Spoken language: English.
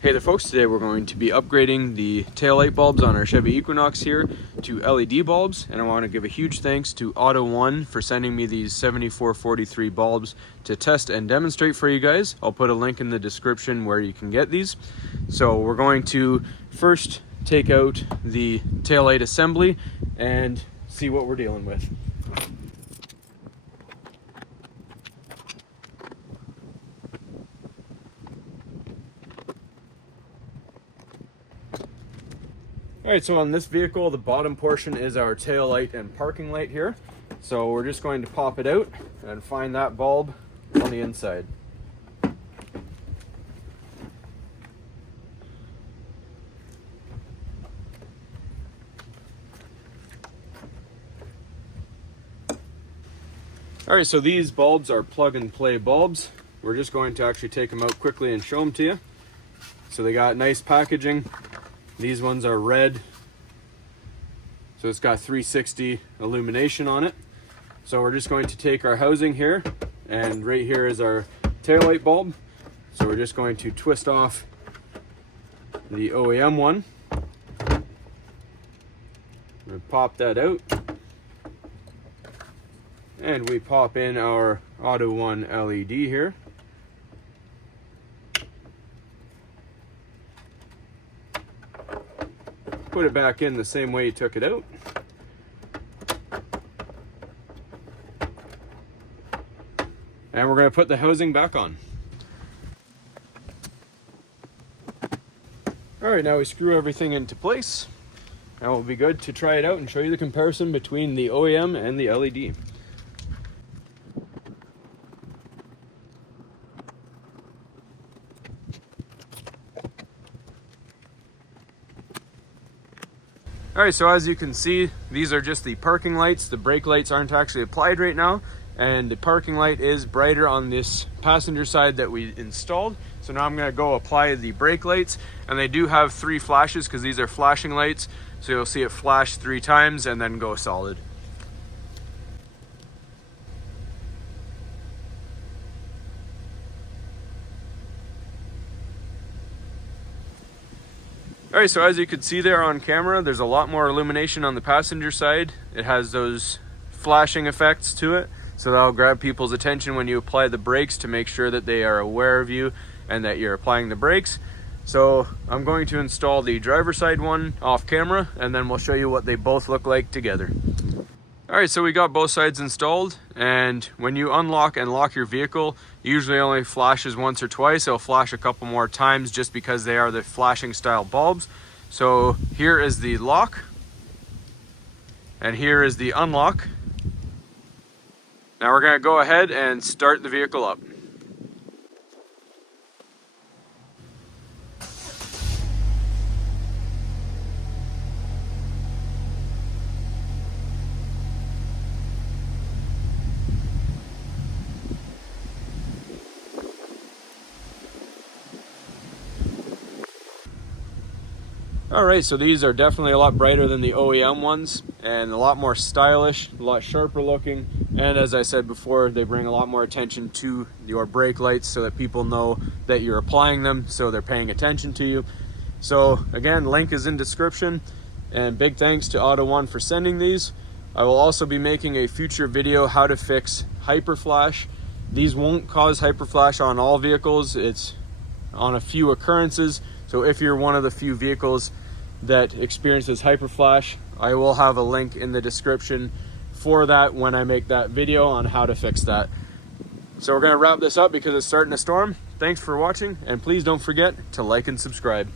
Hey there folks, today we're going to be upgrading the taillight bulbs on our Chevy Equinox here to LED bulbs, and I want to give a huge thanks to AUTOONE for sending me these 7443 bulbs to test and demonstrate for you guys. I'll put a link in the description where you can get these. So we're going to first take out the taillight assembly and see what we're dealing with. Alright, so on this vehicle, the bottom portion is our tail light and parking light here. So we're just going to pop it out and find that bulb on the inside. Alright, so these bulbs are plug and play bulbs. We're just going to actually take them out quickly and show them to you. So they got nice packaging. These ones are red, so it's got 360 illumination on it. So we're just going to take our housing here, and right here is our taillight bulb. So we're just going to twist off the OEM one. We pop that out, and we pop in our AUTOONE LED here. Put it back in the same way you took it out. And we're going to put the housing back on. Alright, now we screw everything into place. Now we'll be good to try it out and show you the comparison between the OEM and the LED. Alright, so as you can see, these are just the parking lights. The brake lights aren't actually applied right now, and the parking light is brighter on this passenger side that we installed. So now I'm going to go apply the brake lights, and they do have 3 flashes because these are flashing lights. So you'll see it flash 3 times and then go solid. Alright, so as you can see there on camera, there's a lot more illumination on the passenger side. It has those flashing effects to it, so that'll grab people's attention when you apply the brakes to make sure that they are aware of you and that you're applying the brakes. So I'm going to install the driver's side one off camera, and then we'll show you what they both look like together. Alright, so we got both sides installed, and when you unlock and lock your vehicle, usually only flashes once or twice. It'll flash a couple more times just because they are the flashing style bulbs. So here is the lock, and here is the unlock. Now we're going to go ahead and start the vehicle up. Alright, so these are definitely a lot brighter than the OEM ones, and a lot more stylish, a lot sharper looking, and as I said before, they bring a lot more attention to your brake lights so that people know that you're applying them, so they're paying attention to you. So again, link is in description, and big thanks to AUTOONE for sending these. I will also be making a future video how to fix hyperflash. These won't cause hyperflash on all vehicles, it's on a few occurrences. So if you're one of the few vehicles that experiences hyperflash, I will have a link in the description for that when I make that video on how to fix that. So we're going to wrap this up because it's starting to storm. Thanks for watching, and please don't forget to like and subscribe.